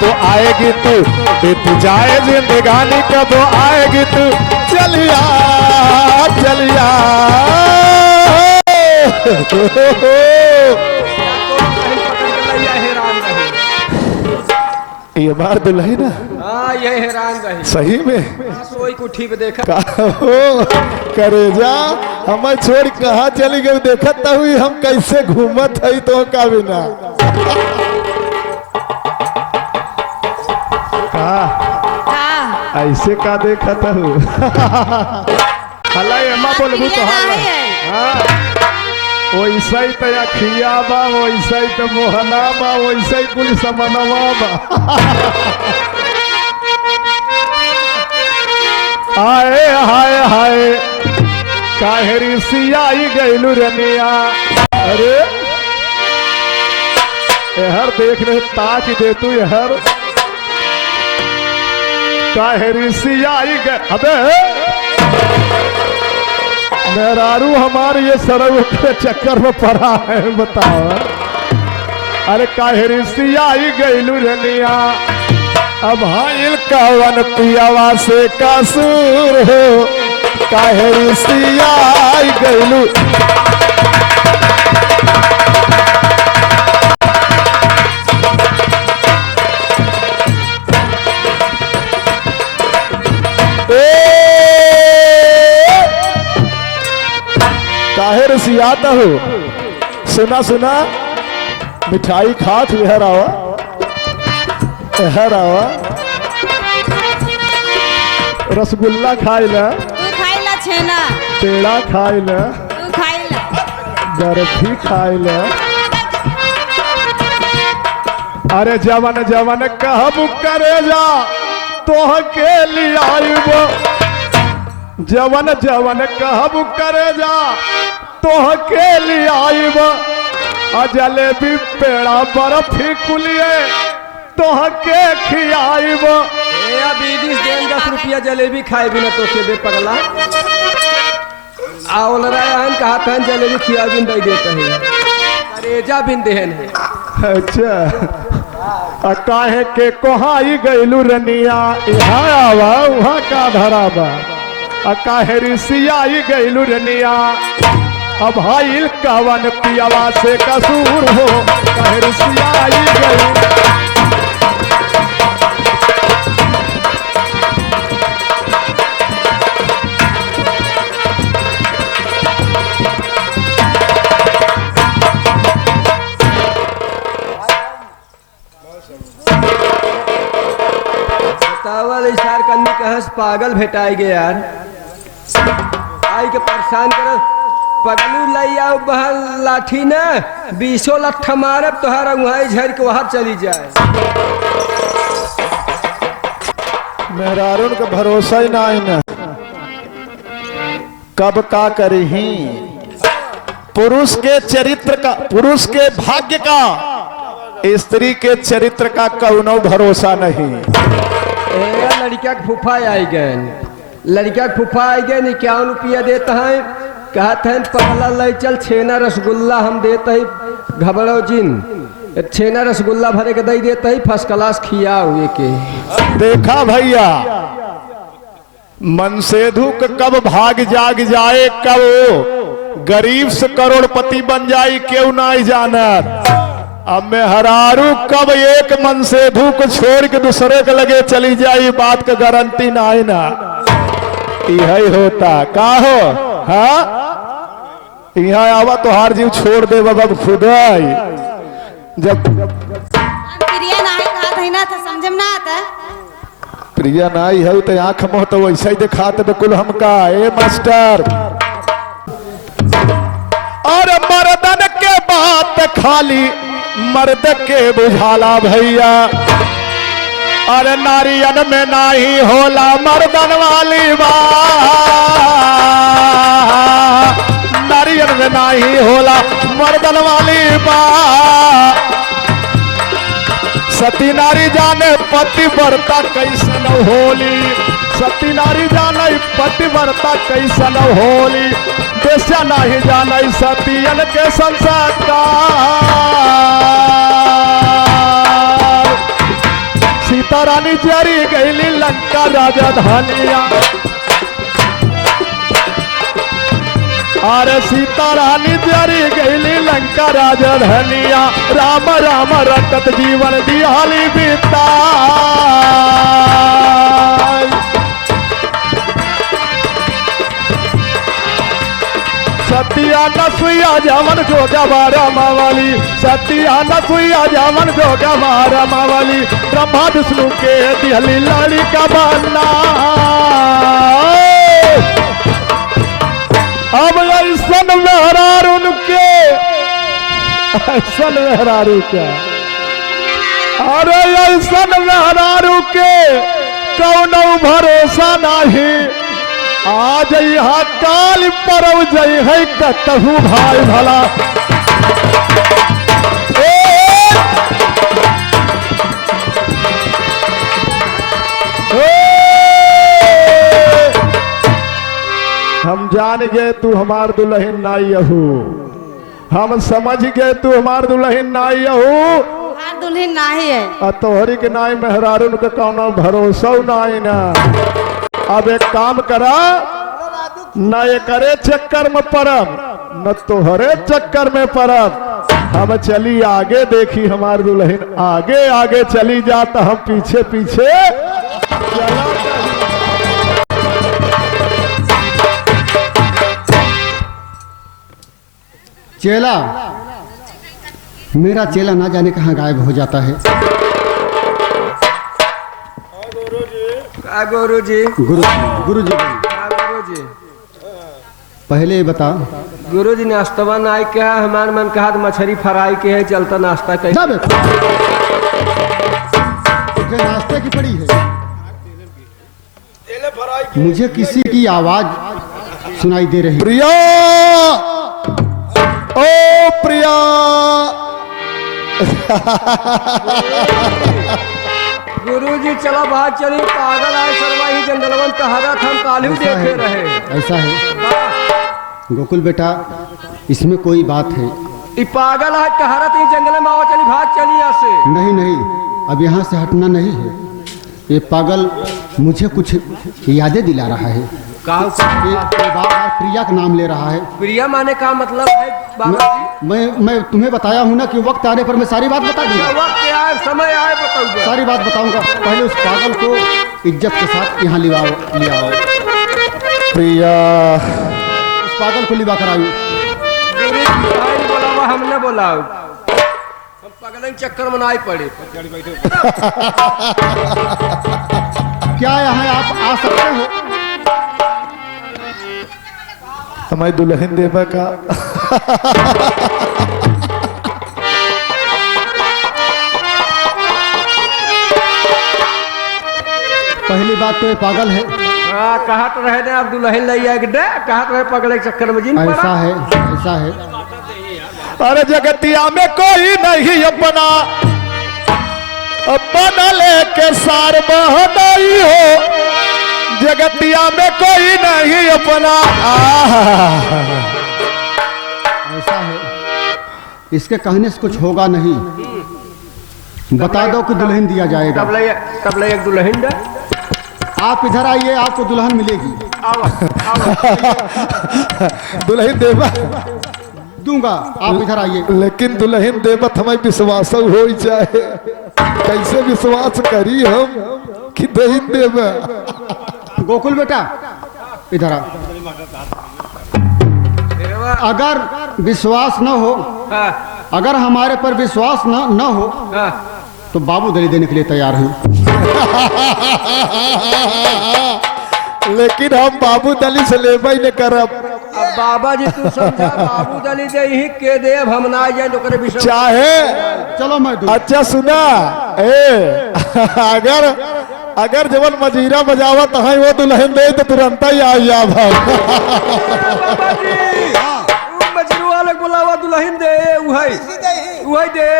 कब आएगी तू, बीत जाए जिंदगानी कब आएगी तू, चलिया चलिया। ये बार दुल्ही ना, हाँ ये हैरान रही सही में सोई कुठी पे देखा करे जा हमें छोड़ कहाँ चली गई, देखत हुई हम कैसे घूमत है तो का बिना ऐसे का देखत हूँ। हला एमा बोलबू तो वैसे ही तो अखिया बा, वैसे ही तो मोहना बा, वैसे ही कुल समनवा बा। हाय हाय हाय काहे रिसियाई गइलू रनिया। अरे यहर देख रहे ताक दे तू, यहर काहे रिसियाई गए। अबे मेहरारू हमारे ये सरव के चक्कर में पड़ा है, बताओ। अरे काहे रिसियाई गइलू रनिया, अब हाइल कवन पियावा से कसूर हो, काहे रिसियाई गइलू। काहे रिसियाता हो, सुना सुना मिठाई खात यहर आवा, यहर आवा। रसगुल्ला खाइला, तू खाइला छेना, पेड़ा खाइला, तू खाइला, बर्फी खाइला। अरे जवन जवन कहब करे जा तोह के लियाइबो, जवन जवन कहब करे जा तोह के लियाइबो, आ जलेबी पेड़ा बर्फी कुलिए तोह के खियाइबो। अभी 10 रुपया जलेबी खाए बिना तो के दे पगला। आओ लड़ाया कहा था जलेबी खिया बिन दे देते हैं, करेजा बिन देहन है। अच्छा काहे के कोहाई गइलू रनिया, यहाँ आवा वहाँ का धराबा। काहे रिसियाई गइलू रनिया, अब हाइल कवन पियावा से कसूर हो, काहे रिसियाई गइलू। इशार करने का हंस पागल भेटाई गए यार, आई के परेशान कर पगलू लैया बहल लाठी न 20 लट्ठा मारब तोहरा वहाँ झड़ के वहां चली जाए। मेहरारून का भरोसा ही ना है ना, कब का करही। पुरुष के चरित्र का, पुरुष के भाग्य का, स्त्री के चरित्र का कौनो भरोसा नहीं। लड़का के फूफा आई गए, लड़का के फूफा आई गए, 51 रुपया देता है, कहते हैं पहला ले चल छेना रसगुल्ला हम देते हैं, घबराओ जिन छेना रसगुल्ला भरे के दे देते हैं, फर्स्ट क्लास खिया हुए के। देखा भैया मनसेधु कब भाग जाग जाए, कब गरीब से करोड़पति बन जाए क्यों ना जानत। अब मेहरारू कब एक मनसेधु को छोड़ के दूसरे के लगे चली जाए, बात का गारंटी ना है ना। यही होता का हो, हाँ यहाँ आवा तो हार जीव छोड़ दे बाबा खुद आई। जब प्रिया ना खात है ना तो समझम ना आता, प्रिया ना आई है तो आंख मोह तो वैसा ही दिखाते बिल्कुल हमका। ए मास्टर और मर्दन के बात खाली मर्द के बुझाला भैया, अरे नारियन में नाही होला मर्दन वाली बात, नारियन में नाही होला मर्दन वाली बात। सती नारी जाने पतिव्रता कैसन होली, सती नारी जाने पतिव्रता कैसन होली, देशा नहीं जाने सतियन के संस्कार। सीता रानी चरी गईली लंका राजधानिया। अरे सीता रानी चरी गईली लंका राजधानिया। राम राम रटत जीवन दिहाली बीता। सतिया नसुइया जावन जोगा मारा मावाली। सतिया नसुइया जावन जोगा मारा मावाली। ब्रह्मा विष्णु के दिहली लाली का बनना। अब ऐसन मेहरारू उनके, ऐसन मेहरारू क्या, अरे ऐसन मेहरारू के कौनो भरोसा नहीं। आज यहाँ काल परव जई है कतहु भाई भला। हम जान गए तू हमार दुल्हन नाई यहू। हम समझ गए तू हमार दुल्हन नाई यहू। हार दुल्हन नाही है। तोहरी के नाई मेहरारून के कौनो भरोसा नाई ना। अब एक काम करा, न ये करे चक्कर में परम न तोहरे चक्कर में परम। हम चली आगे, देखी हमार दुल्हन आगे आगे चली जाता, हम पीछे पीछे चला। चेला, मेरा चेला ना जाने कहाँ गायब हो जाता है। गुरु जी, गुरु गुरु जी, गुरु जी, पहले ये बता। गुरु जी नाश्ता नाई के है, हमारे मन कहा मछली फ्राई के है, चलता नाश्ता कर। जा बेटा, तुझे नाश्ते की पड़ी है। मुझे किसी की आवाज सुनाई दे रही। प्रिया, ओ प्रिया। गुरु जी चला बाहर चली, पागल आए सरवा ही जंगलवन तहरा हम कालू देखे रहे। ऐसा है गोकुल बेटा, इसमें कोई बात है। ई पागल है तहरा ही जंगल में आओ, चली भाग चली यहाँ से। नहीं नहीं, अब यहाँ से हटना नहीं है। ये पागल मुझे कुछ यादें दिला रहा है। ये बार प्रिया का नाम ले रहा है। प्रिया माने का मतलब है बाबा जी? मैं तुम्हें बताया हूँ ना कि वक्त आने पर मैं सारी बात बता दूंगा। वक्त आए, समय आए बताऊंगा, सारी बात बताऊंगा। पहले उस पागल को इज्जत के साथ यहाँ ले आओ। प्रिया, उस पागल को लिवा कर आयु। बोला हमने बोला, हम पागल चक्कर में नहीं पड़े। क्या यहाँ आप आ सकते हो? हमारी दुल्हन देवा का पहली बात तो ये पागल है। हाँ, कहा तो रहे अब दुल्हन ले आए कहा तो रहे पगले चक्कर में जिन ऐसा है, ऐसा है। अरे जगतिया में कोई नहीं अपना, अपना लेके सार बहनाई हो। जगतिया में कोई नहीं अपना। ऐसा है, इसके कहने से कुछ होगा नहीं। बता दो कि दुल्हन दिया जाएगा। तब ले एक दुल्हन दे। आप इधर आइए, आपको दुल्हन मिलेगी। दुल्हन देवा दूंगा, आप इधर आइए। लेकिन दुल्हन देवत हमें विश्वास हो जाए। कैसे विश्वास करी हम कि दुल्हन देवा। गोकुल बेटा इधर आ। अगर विश्वास न हो, अगर हमारे पर विश्वास न हो तो बाबू दली देने के लिए तैयार हैं। लेकिन हम बाबू दली से लेबा ही न करब। अब बाबा जी तू समझा, बाबू दली दे ही के दे, हम ना जाए तो करे विश्वास। चाहे चलो मैं दूं। अच्छा सुना, अगर जवन मजीरा बजावत है वो दुल्हन दे तो तुरंत ही आ जा। बाबा जी मजीरा वाले बुलावा दुल्हन दे, वही दे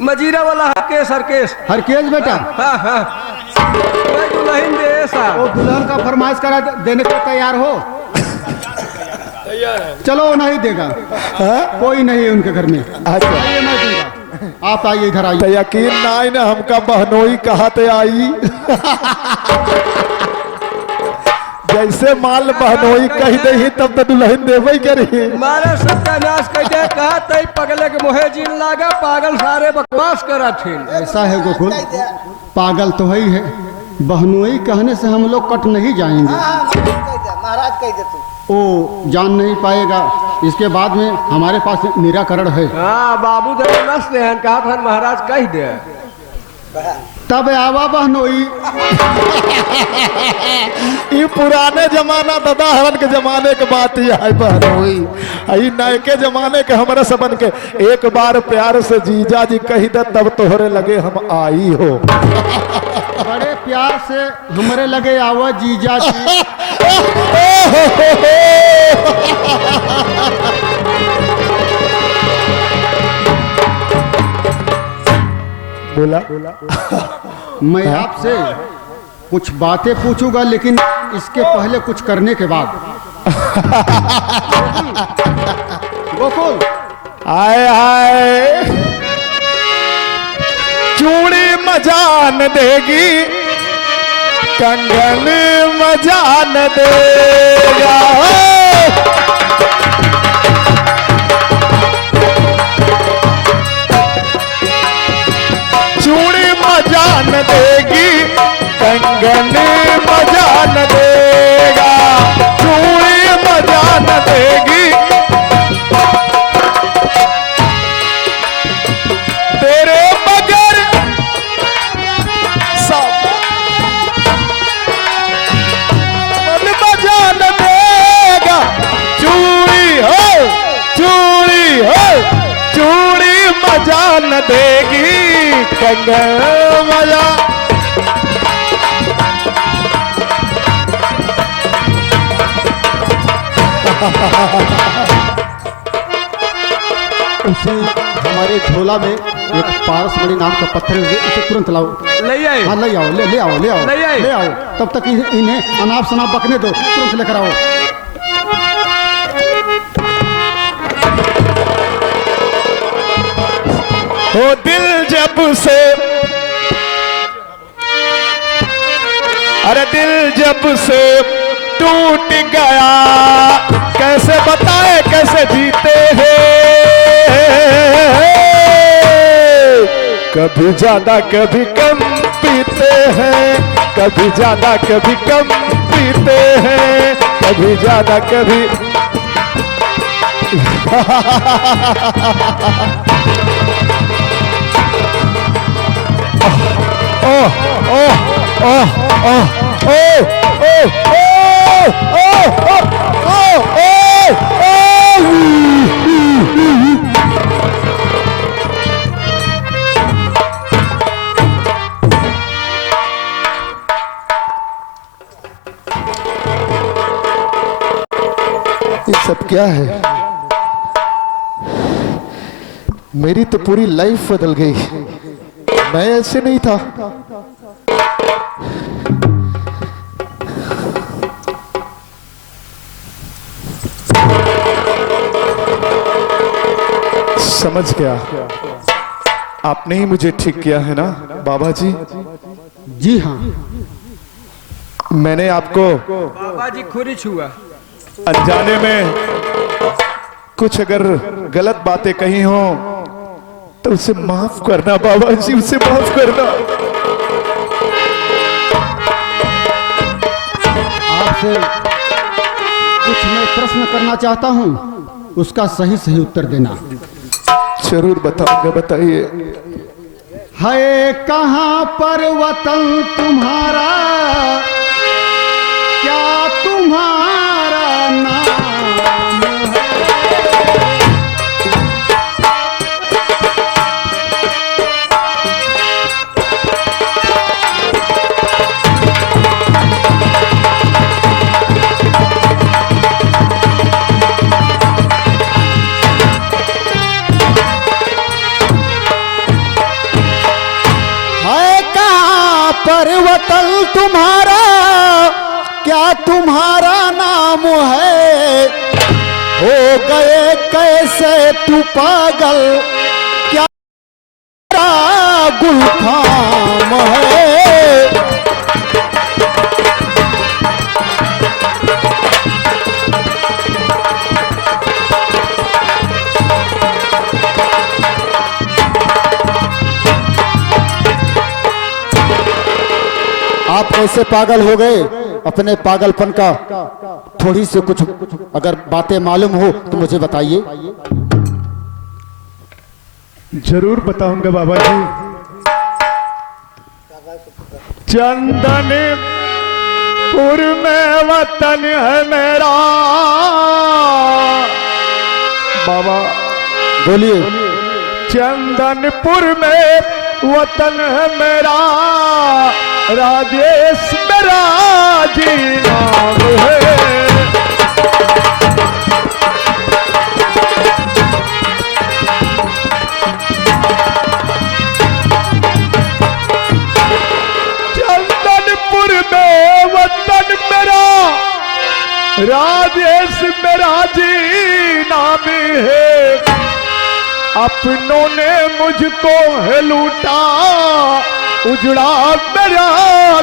मजीरा वाला हरकेश हरकेश बेटा। हाँ हाँ, वही दुल्हन दे सा। वो दुल्हन का फरमाइश करा देने को तैयार हो? चलो वो नहीं देगा। कोई नहीं है उनके घर में। अच्छा, ये मैं दूंगा। आप आइए, इधर तो आइए। यकीन ना आई ना हमका बहनोई कहते आई। जैसे माल बहनोई कह दे तब तो दुल्हन देवे करी। मारे सत्यानाश कह दे, कहा तई पगले के मोहे जीन लागा, पागल सारे बकवास करा थे। ऐसा है गोकुल, पागल तो ही है, बहनोई कहने से हम लोग कट नहीं जाएंगे। महाराज कह दे तू। वो जान नहीं पाएगा, इसके बाद में हमारे पास निराकरण है। हाँ बाबू दस ने कहा था महाराज कह दे। तब आवा बहनोई। ये पुराने जमाना दादा हरन के जमाने के बात ही है बहनोई। आई नए के जमाने के हमारे सबन के एक बार प्यार से जीजा जी कही दे तब तोहरे लगे हम आई हो। बड़े प्यार से हमारे लगे आवा जीजा जी। बोला मैं आपसे कुछ बातें पूछूंगा, लेकिन इसके पहले कुछ करने के बाद। गोकुल, आए आए चूड़ी मजान देगी, कंगन मजान देगा। चूड़ी मजान देगी, कंगन मजान देगा। चूड़ी मजान देगी, तेरे बगैर सब मन मजान देगा। चूड़ी हो, चूड़ी हो, चूड़ी मजान देगी, कंगन मजा। उसे हमारे झोला में एक पारसमणि नाम का पत्थर है, उसे तुरंत लाओ। ले आए। हाँ ले आओ, ले आओ, ले आओ, ले आए। ले आओ। तब तक इन्हें अनाप शनाप बकने दो, तुरंत लेकर आओ। हो दिल जब से, अरे दिल जब से टूट गया, कैसे बताए कैसे जीते हैं। कभी ज्यादा कभी कम पीते हैं, कभी ज्यादा कभी कम पीते हैं, कभी ज्यादा कभी। ओह ओह ओह ओह ओह ओह ओह ये सब क्या है? मेरी तो पूरी लाइफ बदल गई। मैं ऐसे नहीं था। समझ गया, आपने ही मुझे ठीक किया है ना बाबा जी? जी हाँ, मैंने आपको बाबा जी खुरी छुआ। अनजाने में कुछ अगर गलत बातें कही हो तो उसे माफ करना बाबा जी, उसे माफ करना। आपसे कुछ मैं प्रश्न करना चाहता हूँ, उसका सही सही उत्तर देना। जरूर बताऊंगा, बताइए। है कहाँ पर वतन तुम्हारा, क्या तुम्हारा नाम है? वतन तुम्हारा, क्या तुम्हारा नाम है? हो गए कैसे तू पागल, गुलफाम है। आप कैसे पागल हो गए? अपने पागलपन का थोड़ी सी कुछ अगर बातें मालूम हो तो मुझे बताइए। जरूर बताऊंगा बाबा जी। चंदनपुर में वतन है मेरा। बाबा बोलिए। चंदनपुर में वतन है मेरा, राजेश मेरा जी नाम है। चंदनपुर में वतन मेरा, राजेश मेरा जी नाम है। अपनों ने मुझको है लूटा, उजड़ा मेरा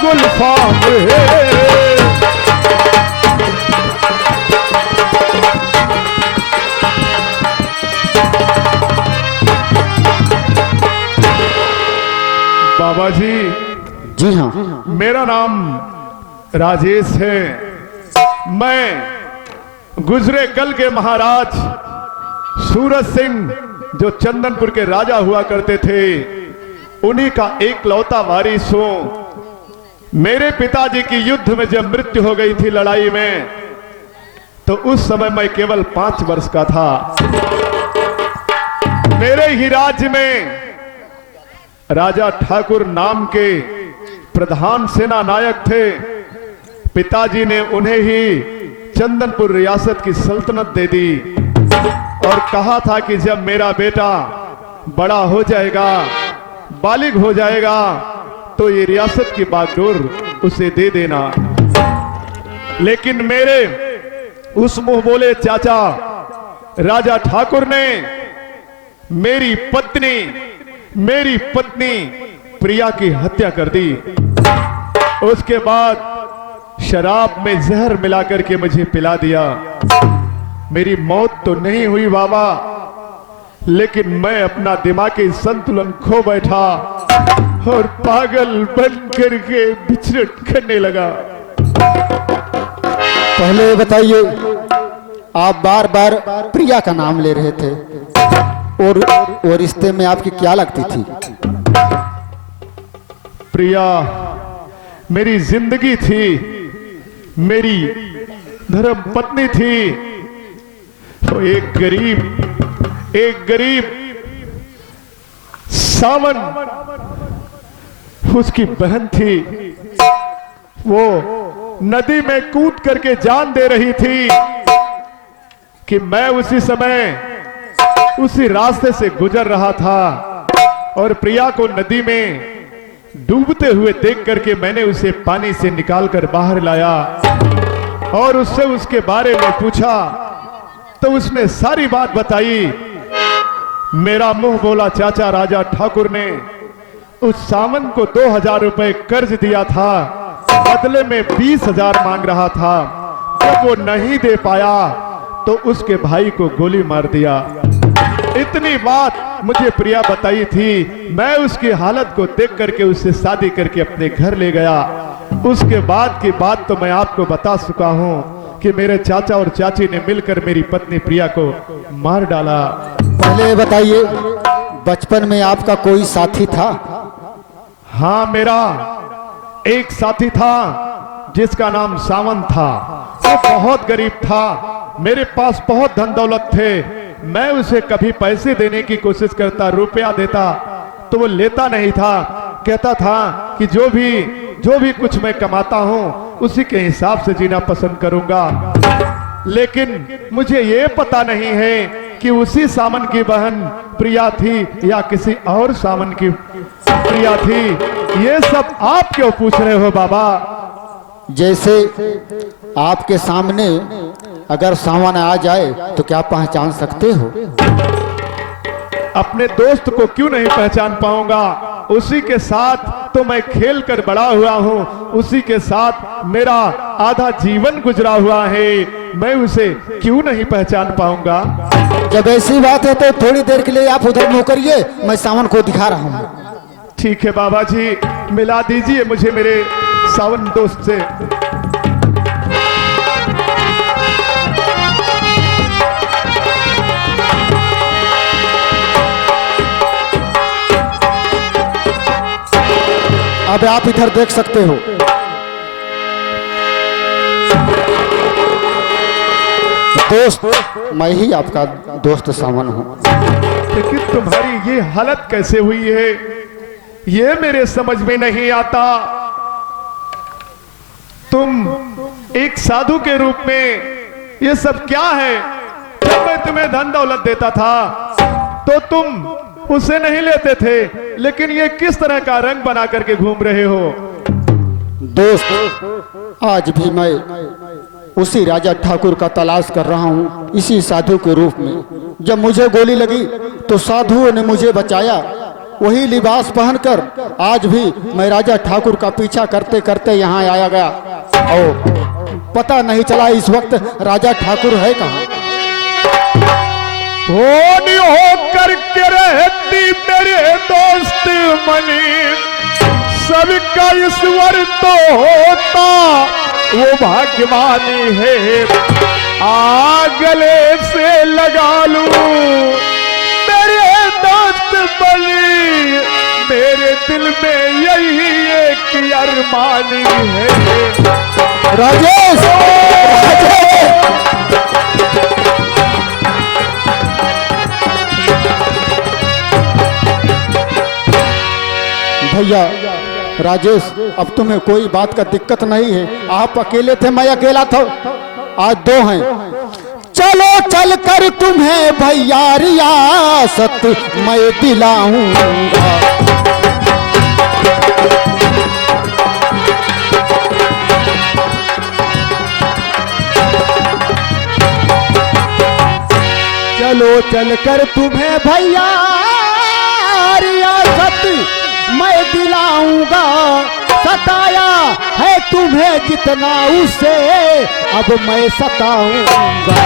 गुलफाम है। बाबा जी जी हाँ, मेरा नाम राजेश है। मैं गुजरे कल के महाराज सूरज सिंह जो चंदनपुर के राजा हुआ करते थे, उन्हीं का एक लौता वारिस हूं। मेरे पिताजी की युद्ध में जब मृत्यु हो गई थी लड़ाई में, तो उस समय मैं केवल 5 वर्ष का था। मेरे ही राज्य में राजा ठाकुर नाम के प्रधान सेना नायक थे। पिताजी ने उन्हें ही चंदनपुर रियासत की सल्तनत दे दी और कहा था कि जब मेरा बेटा बड़ा हो जाएगा, बालिग हो जाएगा, तो ये रियासत की बागडोर उसे दे देना। लेकिन मेरे उस मुंह बोले चाचा राजा ठाकुर ने मेरी पत्नी प्रिया की हत्या कर दी। उसके बाद शराब में जहर मिलाकर के मुझे पिला दिया। मेरी मौत तो नहीं हुई बाबा, लेकिन मैं अपना दिमागी संतुलन खो बैठा और पागल बन करके विचरण करने लगा। पहले ये बताइए, आप बार बार प्रिया का नाम ले रहे थे और वो रिश्ते में आपकी क्या लगती थी? प्रिया मेरी जिंदगी थी, मेरी धर्म पत्नी थी। तो एक गरीब सावन उसकी बहन थी। वो नदी में कूद करके जान दे रही थी कि मैं उसी समय उसी रास्ते से गुजर रहा था और प्रिया को नदी में डूबते हुए देख करके मैंने उसे पानी से निकालकर बाहर लाया और उससे उसके बारे में पूछा तो उसने सारी बात बताई। मेरा मुंह बोला चाचा राजा ठाकुर ने उस सावन को 2000 रुपए कर्ज दिया था, बदले में 20,000 मांग रहा था। जब वो नहीं दे पाया तो उसके भाई को गोली मार दिया। इतनी बात मुझे प्रिया बताई थी। मैं उसकी हालत को देख करके उससे शादी करके अपने घर ले गया। उसके बाद की बात तो मैं आपको बता चुका हूं कि मेरे चाचा और चाची ने मिलकर मेरी पत्नी प्रिया को मार डाला। पहले ये बताइए, बचपन में आपका कोई साथी था? हाँ, मेरा एक साथी था जिसका नाम सावन था। वो बहुत गरीब था, मेरे पास बहुत धन दौलत थे। मैं उसे कभी पैसे देने की कोशिश करता, रुपया देता तो वो लेता नहीं था। कहता था कि जो भी कुछ मैं कमाता हूं उसी के हिसाब से जीना पसंद करूंगा। लेकिन मुझे ये पता नहीं है कि उसी सावन की बहन प्रिया थी या किसी और सावन की प्रिया थी। ये सब आप क्यों पूछ रहे हो बाबा? जैसे आपके सामने अगर सावन आ जाए तो क्या पहचान सकते हो? अपने दोस्त को क्यों नहीं पहचान पाऊंगा? उसी के साथ तो मैं खेल कर बड़ा हुआ हूँ, उसी के साथ मेरा आधा जीवन गुजरा हुआ है, मैं उसे क्यों नहीं पहचान पाऊंगा। जब ऐसी बात है तो थोड़ी देर के लिए आप उधर मुंह करिए, मैं सावन को दिखा रहा हूँ। ठीक है बाबा जी, मिला दीजिए मुझे मेरे सावन दोस्त से। अब आप इधर देख सकते हो। दोस्त, मैं ही आपका दोस्त सावन हूँ। लेकिन तुम्हारी ये हालत कैसे हुई है, ये मेरे समझ में नहीं आता। तुम एक साधु के रूप में ये सब क्या है? जब मैं तुम्हें धन दौलत देता था तो तुम उसे नहीं लेते थे, लेकिन ये किस तरह का रंग बना करके घूम रहे हो? दोस्त, आज भी मैं उसी राजा ठाकुर का तलाश कर रहा हूँ, इसी साधु के रूप में। जब मुझे गोली लगी तो साधुओं ने मुझे बचाया, वही लिबास पहनकर आज भी मैं राजा ठाकुर का पीछा करते करते यहाँ आया गया, और पता नहीं चला इस वक्त राजा ठाकुर है कहाँ। होनी हो करके रहती मेरे दोस्त मनी, सबका ईश्वर तो होता वो भाग्यवानी है। आगले से लगा लूं मेरे दोस्त बनी, मेरे दिल में यही एक अरमानी है। राजेश, भैया राजेश, अब तुम्हें कोई बात का दिक्कत नहीं है? आप अकेले थे, मैं अकेला था, आज दो हैं। चलो चल कर तुम्हें भैया रियासत मैं दिलाऊंगा। चलो चल कर तुम्हें भैया रियासत मैं दिलाऊंगा। सताया है तुम्हें जितना उसे अब मैं सताऊंगा।